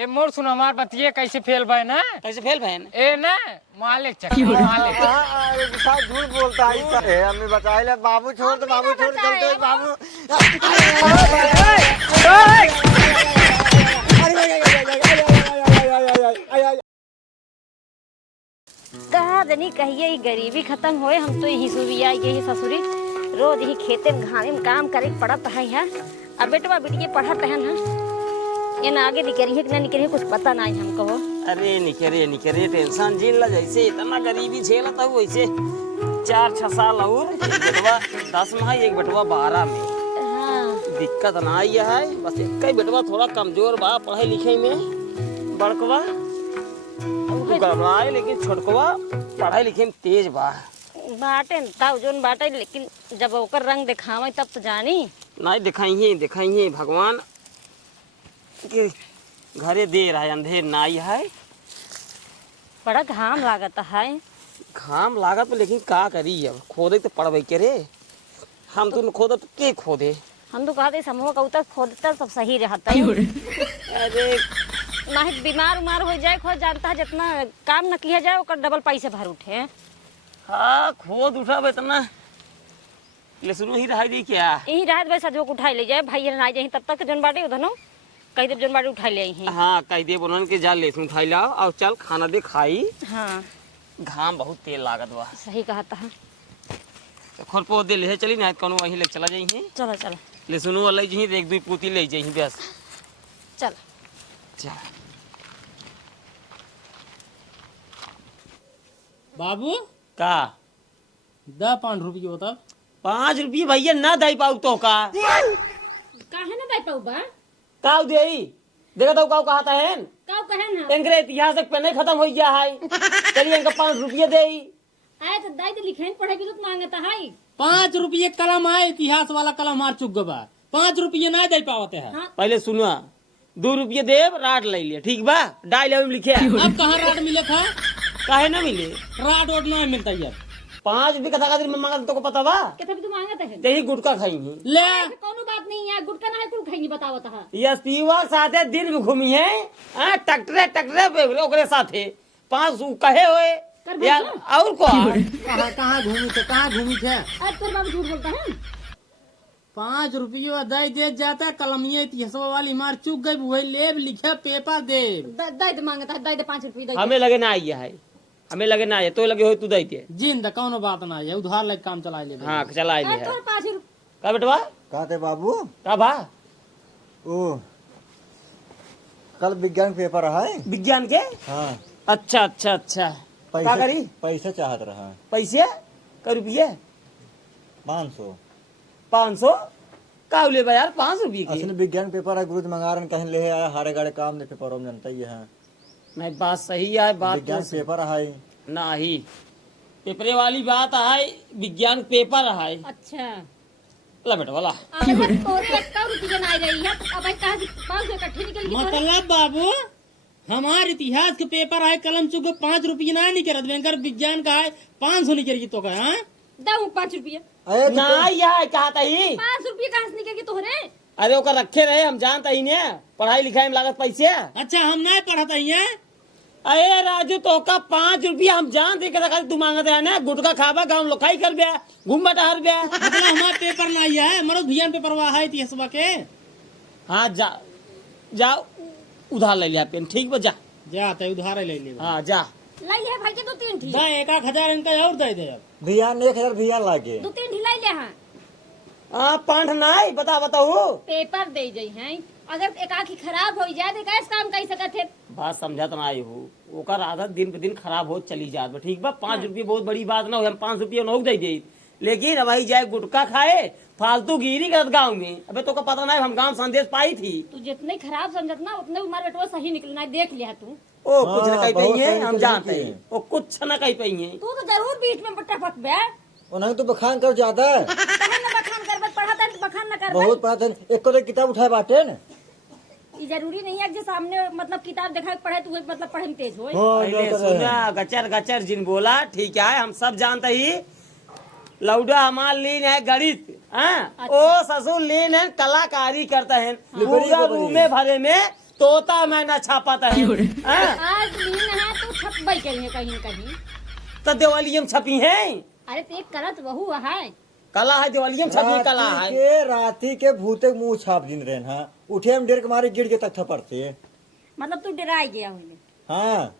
ए मोर सुन हमार बतिये कैसे फेल भय ना कैसे फेल भैन ए ना मालिक चक्कर मालिक साहब झूठ बोलता है हमें बचाए ले बाबू छोड़ दो बाबू छोड़ चलते बाबू कहा दनी कहिए ई गरीबी खत्म होए हम तो यही सुबिया यही ससुरी रोज ही खेते में घामे में काम करे पड़त है अब बेटवा बेटिए पढ़त है ना ये ना आगे निकली है कि ना निकली है कुछ पता नहीं हमको हो। अरे निकरे टेंशन झेल ला जैसे इतना गरीबी झेला था वैसे 4-6 साल और बेटवा 10 में है एक बेटवा 12 में। हाँ। दिक्कत ना आई है बस एक ही बेटवा थोड़ा कमजोर बा पढ़ाई लिखाई में बड़कवा गड़बड़ाए लेकिन छोटकवा पढ़ाई लिखाई में तेज बा बाटे ताऊ जोन बाटे लेकिन जब ओकर रंग दिखावे तब तो जानी नहीं दिखाई भगवान के घरे देर है अंधेर नाई है बड़ा घाम लागत है। घाम लागत लेकिन का करी अब खोदे तो पड़बे के रे हम तो खोद के खोदे हम तो कहते समूह का उतर खोदता सब सही रहता है। अरे नहीं बीमार उमार हो जाए खोद जानता है जितना काम न किया जाए ओकर डबल पैसे भर उठे। हाँ खोद उठा इतना ले सुनो ही रह दी क्या यही रात भाई सजो को उठाई ले जाए भाई ना जाए तब तक जन बाटे उधर कई देर जन बाटे उठाई ले आई। हाँ कह दे बोलन के जा ले उठाई लाओ और चल खाना दे खाई। हाँ घाम बहुत तेल लागत बा सही कहा था। खोर पो दे ले चली ना कोनो वहीं ले चला जाई चलो चलो ले सुनो वाला जी एक दो पोती ले जाई बस चल चल बाबू का 5 रुपये तब 5 रुपये भैया ना दे पाऊ तो का काहे ना दे पाऊ बा काऊ दे देखा तो काऊ कहा था है काऊ कहे ना इनके इतिहास पे नहीं खत्म हो गया है चलिए इनका 5 रुपये दे आए तो दाई तो लिखे पढ़े भी तो मांगता है 5 रुपये कलम है इतिहास वाला कलम मार चुक गबा 5 रुपये ना दे पावते हैं। हाँ। पहले सुनो 2 रुपये देव राट ले लिया ठीक बा डायल में लिखे अब कहाँ राट मिले था काहे ना मिले राट वोट नहीं मिलता यार 5 रुपये कथा खातिर में मांगा तो को पता बा कितना भी तो मांगता है यही गुटका खाएंगे ले कोनो बात नहीं है गुटका ना है कुल खाएंगे बतावत है। ये पीवा साथे दिन में घूमी है टकरे पे ओकरे साथे 5 कहे होए यार और को कहाँ घूमी थे आज तोर बाबू झूठ बोलता है। 5 रुपये दे दे जाता कलमिया इतिहास वाली मार चुक गई वही लेब लिखे पेपर दे दाई तो मांगता है दाई तो 5 रुपये हमें लगे ना आई है हमें लगे ना है तो लगे हो तू दे के जिंद कौनो बात ना है उधार लग काम चला ले हाँ चला ले है 5 रुपये का बेटवा कहते बाबू का भा ओ कल विज्ञान पेपर है विज्ञान के हाँ अच्छा का करी पैसे चाहत रहा पैसे का रुपये 500 का ले बा यार 5 रुपये की असली विज्ञान पेपर है गुरु मंगारन कहीं ले आया हारे गाड़े काम ने पेपर में जनता ही है नहीं बात सही है बात विज्ञान पेपर है नहीं पेपरे वाली बात है विज्ञान पेपर है अच्छा ला बेटा वाला तोरे 1 रुपये ना रही है अब भाई कहा 500 इकट्ठे निकल गए मतलब बाबू हमारे इतिहास के पेपर है कलम चुक 5 रुपये ना निकल बैंकर विज्ञान का है 500 निकल तो का हाँ दाऊ 5 रुपये ना यार कहता ही 5 रुपये कहाँ से निकल गए तोहरे। अरे ओकर रखे रहे हम जानता ही ने पढ़ाई लिखाई में लागत पैसे अच्छा हम नहीं पढ़ता है अरे राजू तो का 5 रुपये हम जान दे के तू मांगत है ना गुटका खाबा गाँव लोखाई कर बे घूम बटहर बे मतलब हमारा पेपर नहीं है मरो भियान पेपर हुआ है इतिहास के हाँ जाओ उधार ले लिया पेन ठीक बा जा तो उधार ले ले हाँ जा लाई है भाई के 2-3 ठीक 1,000 इनका और दे दे अब भियान 1000 भियान लागे 2-3 ढिलाई ले हाँ हाँ पांठ नहीं बताओ पेपर दे जाई हैं अगर एक आँखी खराब हो जाए तो कैसे काम कर सकत है। बात समझत ना आई हो ओकर आदत दिन पे दिन खराब हो चली जात बा ठीक बा 5 रुपये बहुत बड़ी बात ना हो हम 5 रुपये नौक दे दे लेकिन अब भाई जाए गुटखा खाए फालतू गिरी करत गाँव में अबे तो का पता नहीं हम गाँव संदेश पाई थी तू जितने खराब समझत ना उतने उमार बेटवा सही निकलना देख लिया तू ओ कुछ न कही बहुत पई है सही हम निकली जानते थी। हैं ओ कुछ न कही पई है तू तो जरूर बीच में बट्टा फट बे उन्हें तो बखान कर जाता है कहन न बखान कर पढ़ाता तो बखान न कर बहुत पढ़ाते एक को किताब उठाए बाटे न ये जरूरी नहीं है कि सामने मतलब किताब देखा के पढ़े तो वही मतलब पढ़े में तेज हो। पहले सुना गचर जिन बोला ठीक है हम सब जानते ही लौडा हमार लीन है गणित हाँ? अच्छा। ओ ससुर लीन है कलाकारी करता है पूरा रूम में भरे में तोता मैना छापाता है हाँ? आज दिन है तो छपबई कहीं कहीं न कहीं। तो दिवालियम छपी है, अरे तो एक करत वहू है। कला है दिवालियम छपी कला है। राती के भूते मुंह छाप दिन रहे हाँ, उठे हम डेर के मारे गिर के तक थपड़ते। मतलब तू डराई गया हुई। हाँ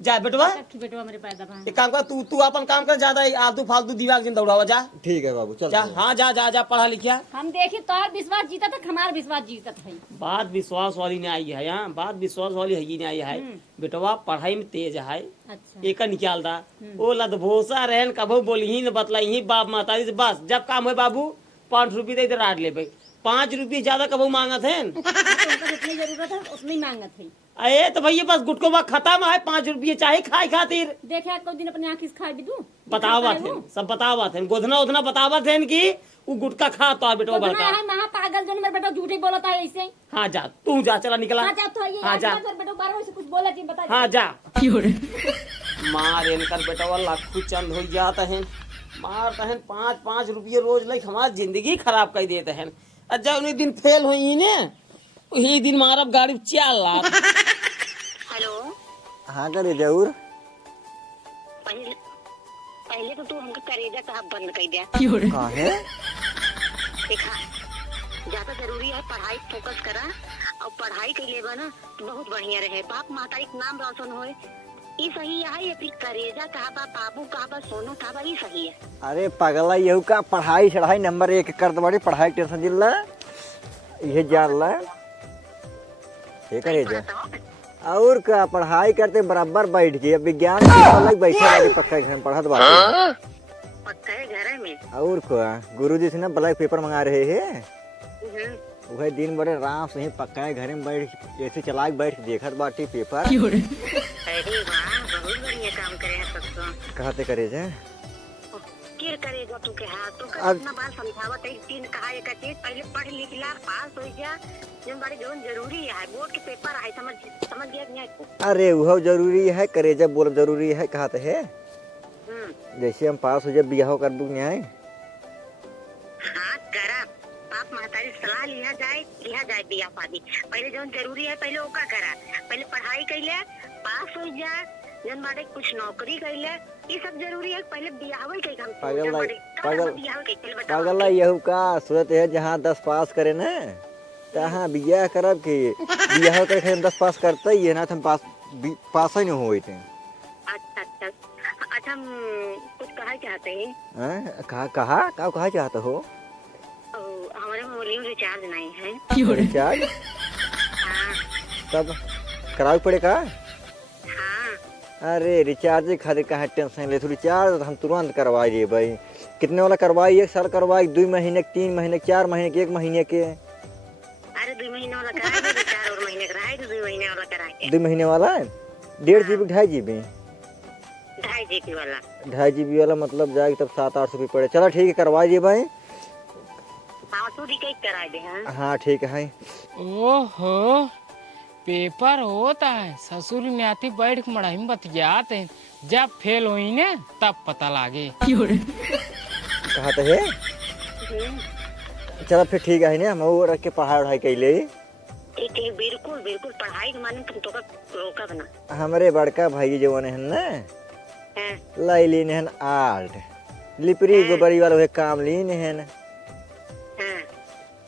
जा बेटवा बेटवा मेरे पैदा भाई। एक काम कर, तू अपन काम कर, ज्यादा आलतू फालतू दिमाग से दौड़ावा जा। ठीक है बाबू चल। जा हाँ जा जा जा पढ़ा लिखा। हम देखी तोहर विश्वास जीता था, हमार विश्वास जीता है। बात विश्वास वाली नहीं आई है यहाँ, बात विश्वास वाली है नहीं आई है। बेटवा पढ़ाई में तेज है, अच्छा एक निकाल दा ओ लदभोसा रहन कभो बोली न बतलाई बाप माता से, बस जब काम है बाबू 5 रुपये दे इधर आट ले भाई। 5 रुपये ज्यादा कभो मांगत है जितनी जरूरत है उतनी मांगत है। अरे तो भैया बस गुटको बा खत्म है, 5 रुपये चाहे खाए खातिर। देखे कोई दिन अपने आँखी से खाई भी दूं। बतावत है सब बतावत है, गोधना उधना बतावत है कि वो गुटका खा तो बेटवा बड़का है महा पागल जो मेरे बेटा झूठे बोलता है ऐसे। हाँ जा तू जा, चला निकला। हाँ जा तो ये हाँ जा बेटा 12 से कुछ बोला थी बता। हाँ जा मार इनकर बेटवा लाखों चंद हो जाता है, मारता है 5-5 रुपये रोज लाइक हमारी जिंदगी खराब कर देते हैं। अच्छा उन्हीं दिन फेल हुई ने वही दिन मारब गाड़ी 4 लाख। हेलो हाँ करे जरूर। पहले तो तू हमका करेजा कहा बंद कर दिया। कहाँ है? देखा ज्यादा जरूरी है पढ़ाई फोकस करा, और पढ़ाई के लिए ना तो बहुत बढ़िया रहे, बाप माता एक नाम रोशन होए, ये सही है। या फिर करेजा कहा बा, बाबू कहा बा, सोनू कहा बा, ये सही है। अरे पगला यहू का पढ़ाई चढ़ाई नंबर 1 कर दे, पढ़ाई टेंशन दिल ये जान ला ये करे जा। और का पढ़ाई करते बराबर बैठ गए, विज्ञान अलग बैठे वाले पक्का घर में पढ़त बात पक्का है घर में। और का गुरुजी से ना ब्लैक पेपर मंगा रहे हैं, वह दिन बड़े आराम से ही पक्का है घर में बैठ ऐसे चला के बैठ के देखत बाटी पेपर। अरे वाह बहुत बढ़िया काम करे हैं सब तो। कहते करे जा क्या करेगा तू के हाथ तो अब- अपना बात समझावत है, 3 कहा एक चीज पहले पढ़ लिख ला पास हो जा, जो बड़ी जोन जरूरी है बोर्ड के पेपर है, समझ गया कि नहीं? अरे वह जरूरी है, करेजा बोल जरूरी है कहते है। जैसे हम पास हो जब बियाह कर बुक न्याय हाँ करा, बाप महतारी सलाह लिया जाए बिया शादी, पहले जो जरूरी है पहले ओका करा, पहले पढ़ाई कर ले पास हो जा, जन बाटे कुछ नौकरी कर ले, ये सब जरूरी है, पहले बियाह के काम पागल यहू का सूरत है जहाँ 10 पास करे न तहाँ बियाह करब कि बियाह करे 10 पास करते ही है ना, हम पास ही नहीं हुए थे। अच्छा अच्छा अच्छा, हम कुछ कहा चाहते हैं। कहा चाहते हो? हमारे मोबाइल में रिचार्ज नहीं है। रिचार्ज हाँ तब करावे पड़ेगा। हाँ अरे रिचार्ज खातिर कहाँ टेंशन ले, रिचार्ज हम तुरंत करवाई दे भाई। कितने वाला करवाई? 1 साल करवाई, 2 महीने, 3 महीने, 4 महीने के, 1 महीने के? अरे 2 महीने वाला कराए, 4 और महीने कराए, 2 महीने वाला कराए। 2 महीने वाला 1.5 GB 2.5 GB 2.5 GB वाला 2.5 GB वाला मतलब जाएगी तब 700-800 रुपये पड़े। चलो ठीक है करवा दिए भाई। हाँ तू रिचार्ज करा दे। हाँ ठीक है। ओहो पेपर होता है, ससुर न्याती बैठ के मड़ाई में बतियाते हैं, जब फेल हुई ने तब पता लागे। कहा तो है। चलो फिर ठीक है ना, हम वो रख के पढ़ाई कर ले। ठीक है बिल्कुल बिल्कुल, पढ़ाई के माने तुम तो रोका बना। हमारे बड़का भाई जो है ना लाई लीन है आर्ट लिपरी गोबरी वाला काम लीन है ना,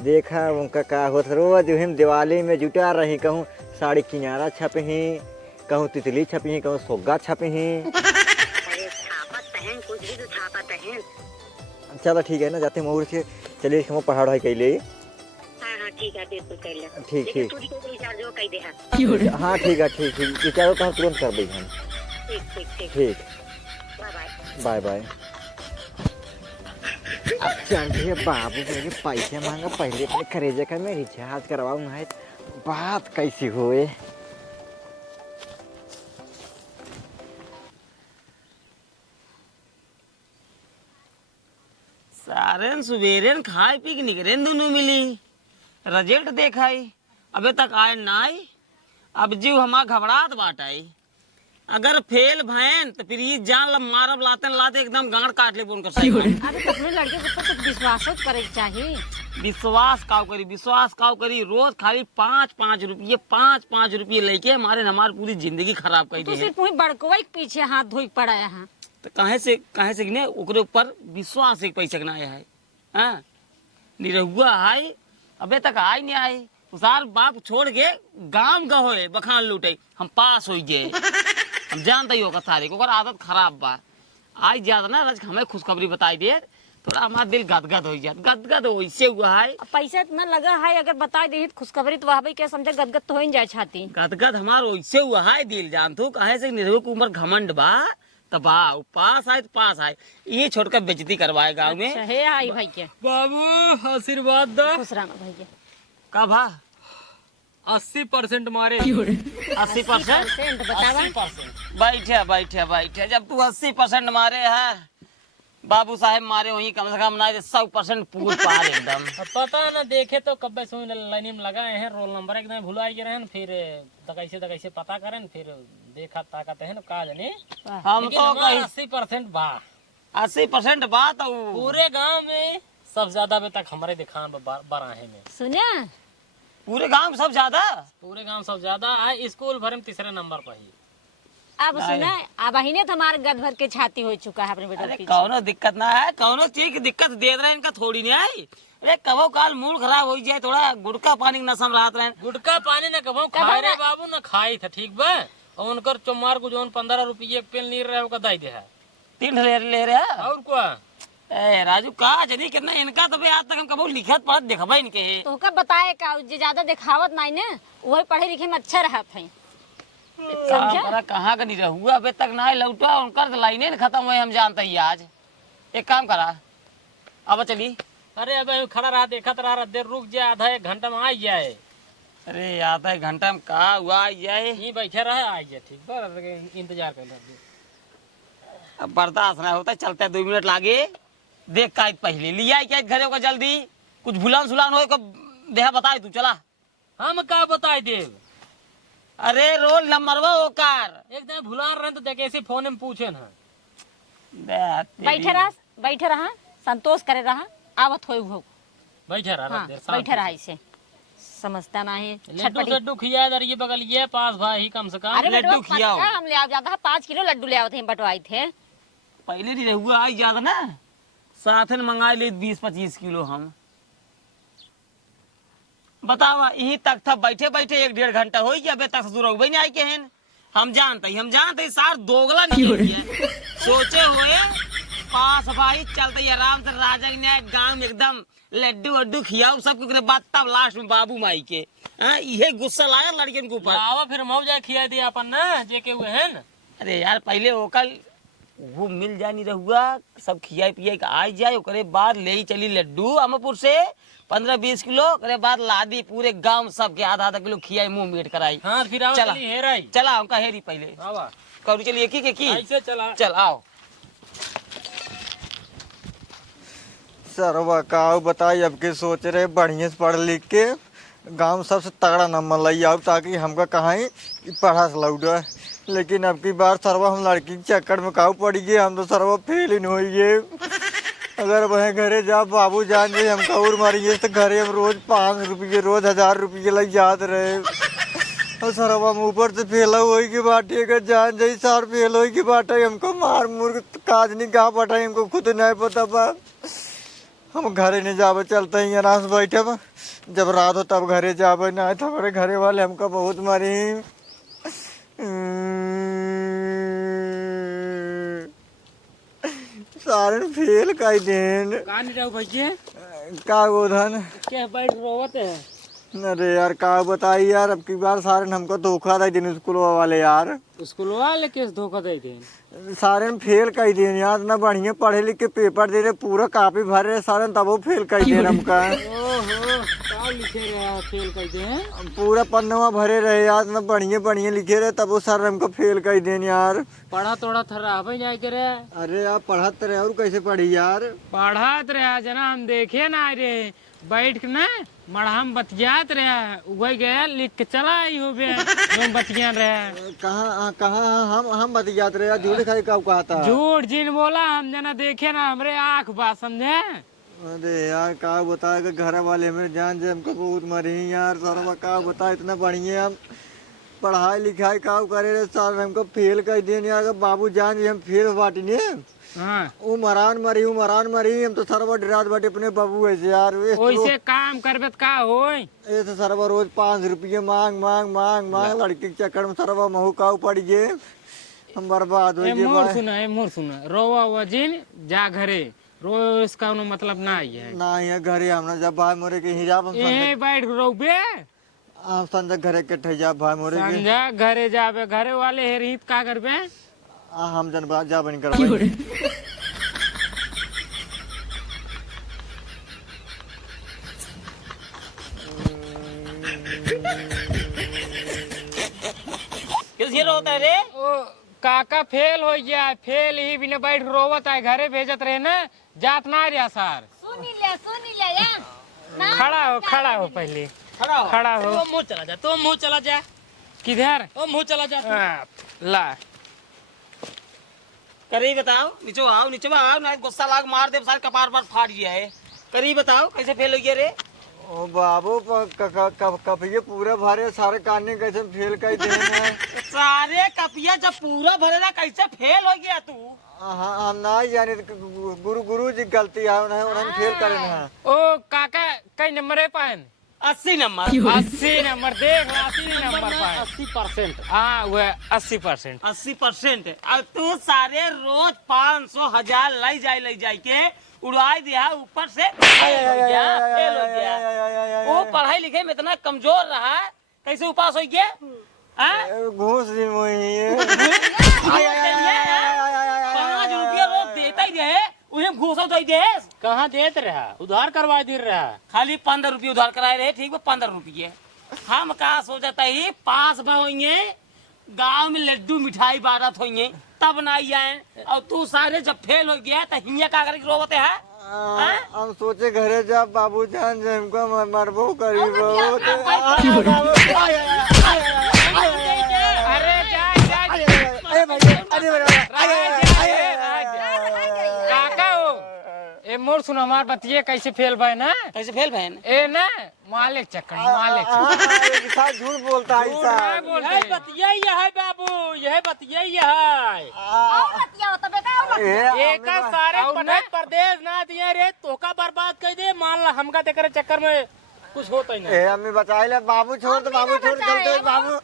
देखा उनका का होता रोज हम दिवाली में जुटा रही, कहूँ साड़ी किनारा छपे ही, कहूँ तितली छपी ही, कहूँ सोगा छपे ही। अरे छापत हैं कुछ भी तो छापत हैं। चलो ठीक है ना, जाते मोर से चलिए हम पढ़ाई कर ले। हाँ हाँ ठीक है बिल्कुल कर ले। ठीक ठीक तू रिचार्ज हो कर दे। हाँ ठीक है ठीक विचारो तो हम तुरंत कर देंगे हम। ठीक ठीक ठीक ठीक बाय बाय बाय बाय। अब चलिए बाबू मेरे पैसे मांगा, पहले अपने करेजा का मैं रिचार्ज करवाऊँ है, बात कैसी हुए। सारे सुबेरे खाए पी के निकले दोनों मिली, रिजल्ट देखाई अबे तक आए ना आई। अब जीव हमारा घबराहट बाटाई, अगर फेल भैन तो फिर ये जान मारब लाते एकदम गांड काट ले बोन कर सही। अरे तो अपने लड़के के ऊपर कुछ विश्वास करे चाहिए। विश्वास काव करी रोज खाली 5-5 रुपये लेके हमारी पूरी जिंदगी खराब कर तू दी है। सिर्फ वही बड़कवा के पीछे हाथ धोई पड़ा है। तो कहे से कि ने ओकरे ऊपर विश्वास एक पैसा ना आया है। हाँ निरहुआ है अबे तक आए नहीं आए उसार बाप छोड़ के गांव गए बखान लूटे हम पास हो गए हम जानते ही होगा सारे को आदत खराब बा आज ज्यादा ना रज हमें खुशखबरी बताई दे थोड़ा हमारा दिल गदगद हो जाता गदगद वैसे हुआ है। अब पैसा इतना लगा है अगर बता दे खुशखबरी तो वह भाई क्या समझे गदगद तो हो ही जाए छाती। गदगद हमार वैसे हुआ है दिल जान तू कहे से निरहु की उम्र घमंड बा तबा पास आए तो पास आए ये छोड़कर बेइज्जती करवाए गाँव में। अच्छा है आई भाई के बाबू आशीर्वाद दो। खुश रहना भाई के। का भा 80% मारे 80%। बतावा। बैठे जब तू 80% मारे है बाबू साहेब मारे वही कम से कम ना 100% पूर पार एकदम। अब पता न देखे तो कब सुन लाइन में लगाए हैं रोल नंबर एकदम भुलाई गए हैं फिर दकैसे पता करें फिर देखा ताकत है ना का जाने हम तो कहीं 80% बा 80% बात पूरे गांव में सब ज्यादा अभी तक हमारे दिखान बराहे में सुना पूरे गांव में सब ज्यादा पूरे गांव सब ज्यादा है स्कूल भर में तीसरे नंबर पर ही। अब सुना अब ही तो हमारे गद भर के छाती हो चुका है अपने बेटे अरे के पीछे। कौनो दिक्कत ना है कौनो चीज की दिक्कत दे रहे इनका थोड़ी नहीं है। अरे कबो काल मूड खराब हो जाए थोड़ा गुड़का पानी के नशा में रहत रहे गुटका पानी न कबो खाए रे बाबू न खाई था ठीक बा और उनकर चुमार को जोन 15 रुपये पेल नहीं रहे उसका दाई दे है 3 ले रहे हैं। और क्या ए राजू का जनी कितना इनका तो आज तक हम कबो लिखत पढ़त देखबा इनके तो का बताए का जे ज्यादा दिखावत नहीं ना वही पढ़े लिखे में अच्छा रहत है। समझा कहाँ का नहीं रहुआ अबे तक ना लौटा उनकर लाइने खत्म हुए हम जानते ही आज। एक काम करा अब चली। अरे अब खड़ा रहा देखत रहा देर रुक जाए आधा 1 घंटा में आ जाए। अरे आधा 1 घंटा में कहा हुआ जाए यहीं बैठे रहे आ जाए ठीक बा इंतजार कर लो। अब बर्दाश्त नहीं होता चलते 2 मिनट लागे देख का पहले लिया क्या घरे को जल्दी कुछ भुलान सुलान हो देहा बताए तू चला। हम का बताए देव अरे रोल नंबर वो ओकार एक दिन भुला रहे तो देखे ऐसे फोन में पूछे ना बैठे रहा संतोष करे रहा आवत हो भोग बैठे रहा हाँ, देर शाम बैठे रहा इसे समझता नहीं लड्डू लड्डू खिया इधर ये बगल ये पास भाई कम से कम अरे लड्डू लड्डू खियाओ। हम ले आ जाता 5 किलो लड्डू ले आवत हैं बटवाई थे। पहले नहीं रहुआ आई ज्यादा ना साथ में मंगा ले 20-25 किलो हम बतावा यही तक था बैठे बैठे 1-1.5 घंटा हो गया अबे तक ससुर नहीं आई के हैं। हम जानते सार दोगला नहीं है सोचे हुए पास भाई चलते आराम से राजा ने गांव में एकदम लड्डू वड्डू खियाओ सब कुछ बात तब लास्ट में बाबू माई के ये गुस्सा लाया लड़कियों के ऊपर। आवा फिर मऊ जाए खिया दिया अपन ना जे के हुए हैं ना। अरे यार पहले ओकल वो मिल जाए नहीं रहुआ सब खियाई पियाई के आ जाए ओकरे बाद ले ही चली लड्डू अमरपुर से 15-20 किलो ओकरे बाद लादी पूरे गांव सबके आधा किलो खियाई मुंह मीट कराई। हाँ फिर आओ चला। चली हेराई चला हमका हेरी पहले आवा कौड़ी चलिए की ऐसे चला चल आओ। सरवा का बताई अब के सोच रहे बढ़िया से पढ़ लिख के गांव सबसे तगड़ा नंबर लाई आओ ताकि हमका कहाँ ही पढ़ा से लौटा। लेकिन अब की बार सरवा हम लड़की के चक्कर में काऊ पड़ी गए हम तो सरवा फेल ही नहीं हुई गए। अगर वह घरे जा बाबू जान जाए हमका और मारिए तो घरे हम रोज 5 रुपये रोज 1000 रुपये लग याद रहे और सरवा हम ऊपर से फेला हुई की बाटी अगर जान जाई सार फेल हुई की बाटा हमको मार मुर काज नहीं कहाँ पटाई हमको खुद नहीं पता बा। हम घरे नहीं जाबे चलते ही आराम से बैठे जब रात हो तब घरे जाबे ना तो हमारे घरे वाले हमको बहुत मारी। सारे फेल का दिन कहाँ नहीं रहो भैया का गोधन क्या बैठ रोवत है। अरे यार का बताई यार अब की बार सारे हमको धोखा दे दिन स्कूल वाले यार स्कूल वाले केस धोखा दे थे सारे फेल कर दिए यार ना बढ़िया पढ़े लिख के पेपर दे रहे पूरा कापी भर रहे सारे तब वो फेल कर दिए हमका। ओहो क्या लिखे रहे फेल कर दे पूरा पन्नवा भरे रहे यार ना बढ़िया बढ़िया लिखे रहे तब वो सर हमको फेल कर दें यार। पढ़ा थोड़ा थरा अब जाए करे अरे यार पढ़त रहे और कैसे पढ़ी यार पढ़ात रहे जना हम देखे ना रे बैठ के ना मड़हम बतियात रहे उगई गया लिख के चला आई हो बे बतिया रहे कहाँ हम बतियात रहे यार झूठ खाई कब कहा था झूठ जिन बोला हम जना देखे ना हमरे आँख बा समझे अरे यार का बताए कि घर वाले मेरे जान जे हमको बहुत मरी यार सर का बता इतना बढ़िया हम पढ़ाई लिखाई का करे रे सर हमको फेल कर दिए यार बाबू जान जी हम फेल बाटिने हाँ उमरान मरी हम तो सरवा डरात बाटे अपने बाबू ऐसे यार वैसे काम करबे त का होई ऐसे सरवा रोज 5 रुपये मांग लड़की के चक्कर में सरवा महू काऊ पड़ गए हम बर्बाद हो ए गए मोर भाई। सुना ए मोर सुना रोवा वजिन जा घरे रोज का उनो मतलब ना है ना ये घरे हमने जब भाई मोरे के हिजाब हम ए बैठ रोबे संजय घरे के ठैजा भाई मोरे के संजा घरे जाबे घरे वाले हेरित का करबे हम जन बात जा बन कर किस ये होता है रे? ओ काका फेल हो गया फेल ही बिना बैठ रोवत है घरे भेजत रहे ना जात ना रिया सर सुन ले या खड़ा हो पहले खड़ा हो। खड़ा हो तो मुंह चला जा तो मुंह चला जा किधर ओ मुंह चला जा ला करी बताओ नीचे आओ ना गुस्सा लाग मार दे सारे कपार पर फाड़ गया है। करी बताओ कैसे फेल हो गया रे? ओ बाबू कब ये पूरा भरे सारे काने कैसे फेल कर देना सारे कपिया जब पूरा भरेला कैसे फेल हो गया तू? हम ना जाने गुरु जी गलती है उन्हें फेल करना है ओ काका कई नंबर है पान 80 नंबर 80 नंबर देख ला 80 नंबर पाए 80%। हाँ वो 80%। 80%। अब तू सारे रोज 500 1000 ले जाए के उड़ाई दिया ऊपर से फेल हो गया। वो पढ़ाई लिखे में इतना कमजोर रहा कैसे वो पास हो गया? घूस दी मोही 5 रुपया रोज देता ही रहे उन्हें घूसा तो दे कहाँ देत रहा उधार करवा दे रहा खाली 15 रुपये उधार कराए रहे। ठीक है 15 रुपये हम कहा सोचता ही पास में होंगे गांव में लड्डू मिठाई बारात होंगे तब ना आए और तू सारे जब फेल हो गया तो हिंया का करके रोते है। हम सोचे घरे जा बाबू जान जे हमको मरबो करी अरे जा काका हो ए मोर सुन हमार बतिये कैसे फेल भाई ना कैसे फेल बहन? ए ना मालिक चक्कर मालिक झूठ बोलता है क्या बोलते यही बतिया है बाबू यही बतिया है एक सारे पढ़ाई प्रदेश ना दिए रे तोका बर्बाद कर दे मान ला हमका तेरे चक्कर में कुछ होता ही नहीं। हमें बचाए ले बाबू छोड़ तो बाबू छोड़ चलते बाबू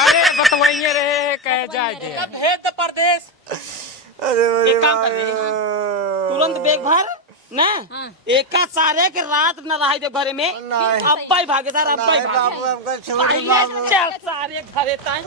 अरे बतवाइए रे कह जाए भेद प्रदेश एक काम कर तुरंत बैग भर ना एक सारे के रात न रहा दे घरे में अब्बा ही भागे सारा अब्बा ही बाबू भागे हमको छोड़ चल सारे घरे ताई